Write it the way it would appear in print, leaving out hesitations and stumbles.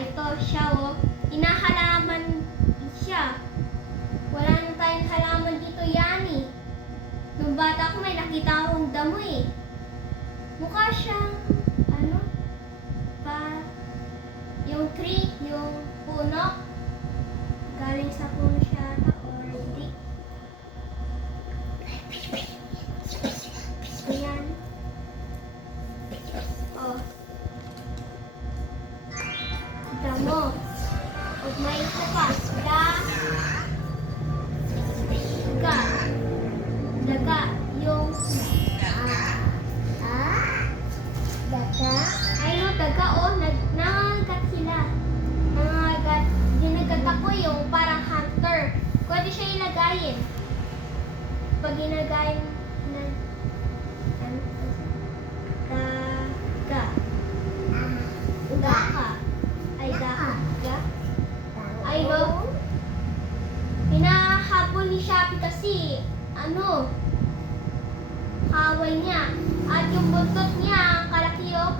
ito siya oh. Inahalaman siya. Wala na tayong halaman dito, Yani. Nung bata ko may nakita akong damo eh. Mukha siyang, ano, yung tree, yung puno. Galing sa puno siya or hindi. Ayan. Oh. Damo. O may isa pa. Daga. Yung daga? Ay no, daga oh. Nangangagat sila. Nangangagat. Ginagat ako yung parang hunter. Pwede siya ilagayin. Pag inagayin na daga. Daka. Ay daka. Ay no. Hinahabol ni Shopee kasi kaway niya. At yung buntot niya, ang kalaki oh,